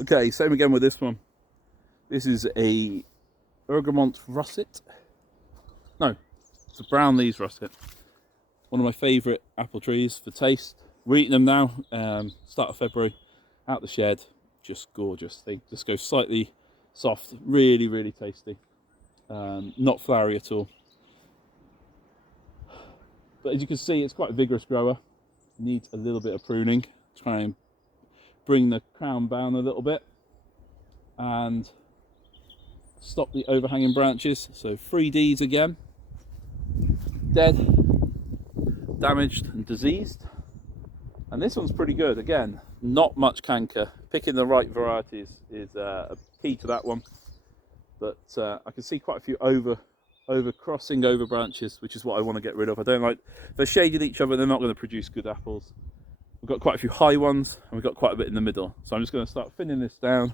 Okay, same again with this one. This is a Bergamot russet. No, it's a brown leaves russet. One of my favourite apple trees for taste. We're eating them now, start of February, out the shed. Just gorgeous. They just go slightly soft, really, really tasty. Not flowery at all. But as you can see, it's quite a vigorous grower. Needs a little bit of pruning. Try and bring the crown down a little bit and stop the overhanging branches. So 3Ds again. Dead, damaged and diseased. And this one's pretty good. Again, not much canker. Picking the right varieties is a key to that one. But I can see quite a few crossing over branches, which is what I want to get rid of. I don't like, they're shaded each other, they're not going to produce good apples. We've got quite a few high ones and we've got quite a bit in the middle. So I'm just going to start thinning this down.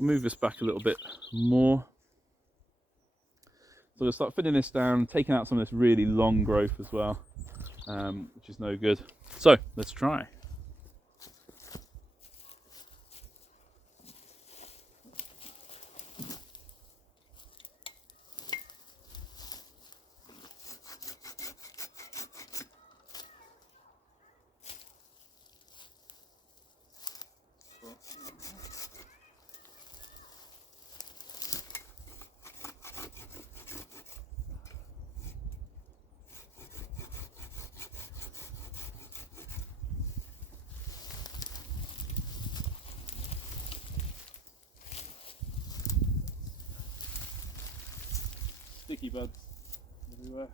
I'll move this back a little bit more. So we'll start thinning this down, taking out some of this really long growth as well, which is no good. So let's try. Sticky buds everywhere.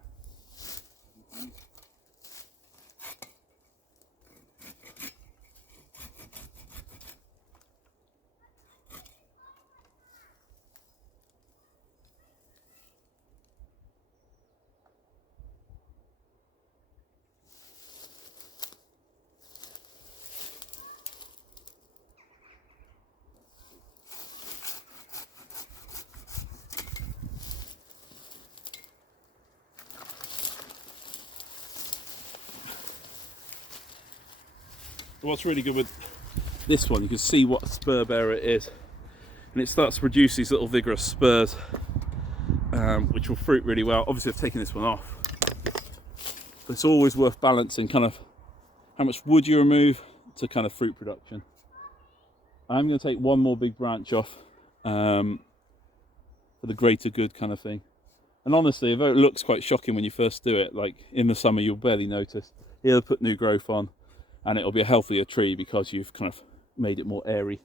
What's really good with this one, you can see what spur bearer it is, and it starts to produce these little vigorous spurs, which will fruit really well. Obviously I've taken this one off, but it's always worth balancing kind of how much wood you remove to kind of fruit production. I'm going to take one more big branch off for the greater good kind of thing. And honestly, although it looks quite shocking when you first do it, like in the summer you'll barely notice. It'll put new growth on and it'll be a healthier tree because you've kind of made it more airy.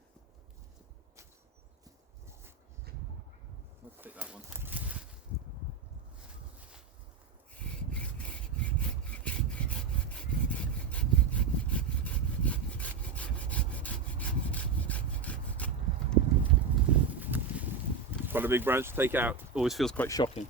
Let's take that one. Quite a big branch to take out, always feels quite shocking.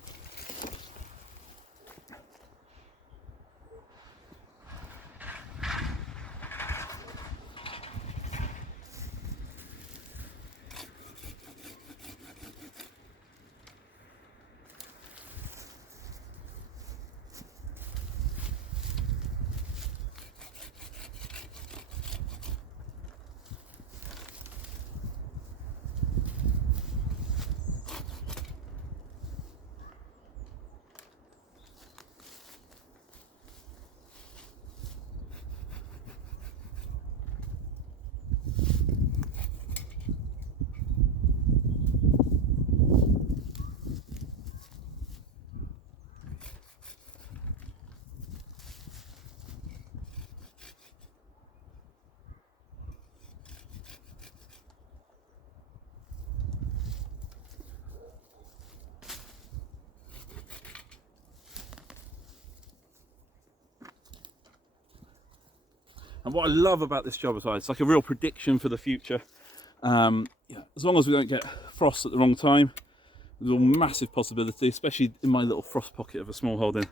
And what I love about this job is it's like a real prediction for the future. As long as we don't get frost at the wrong time, there's a massive possibility, especially in my little frost pocket of a small holding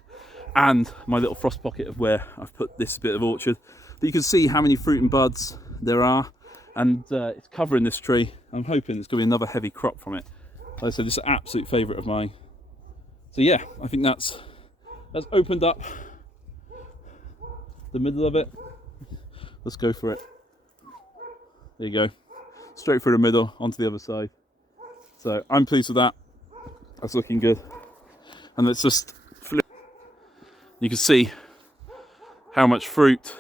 and my little frost pocket of where I've put this bit of orchard, that you can see how many fruit and buds there are, and it's covering this tree. I'm hoping there's going to be another heavy crop from it. Like I said, this is an absolute favourite of mine. So yeah, I think that's opened up the middle of it. Let's go for it. There you go. straight through the middle onto the other side. So I'm pleased with that. That's looking good. And let's just flip. You can see how much fruit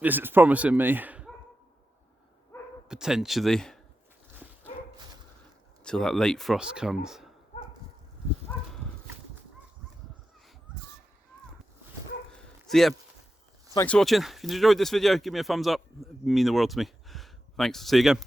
this is promising me, potentially, till that late frost comes. So yeah, thanks for watching. If you enjoyed this video, give me a thumbs up. It'd mean the world to me. Thanks, see you again.